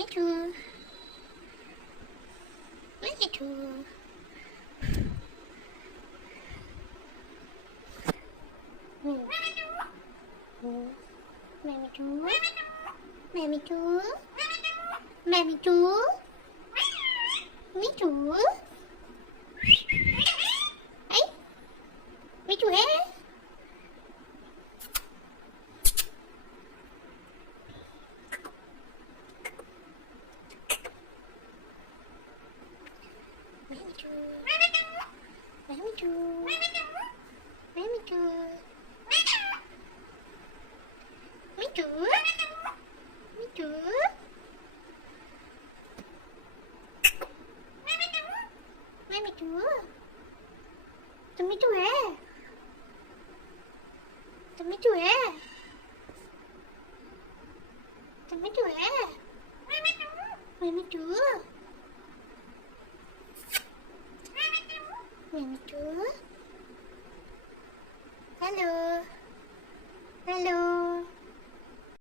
مٹھو مٹھو میں مٹھو میں مٹھو میں مٹھو مٹھو مٹھو ہے مٹھو مٹھو مٹھو مٹھو مٹھو میں مٹھو تم مٹھو ہے تم مٹھو ہے تم مٹھو ہے میں مٹھو میں مٹھو ہیلو ہیلو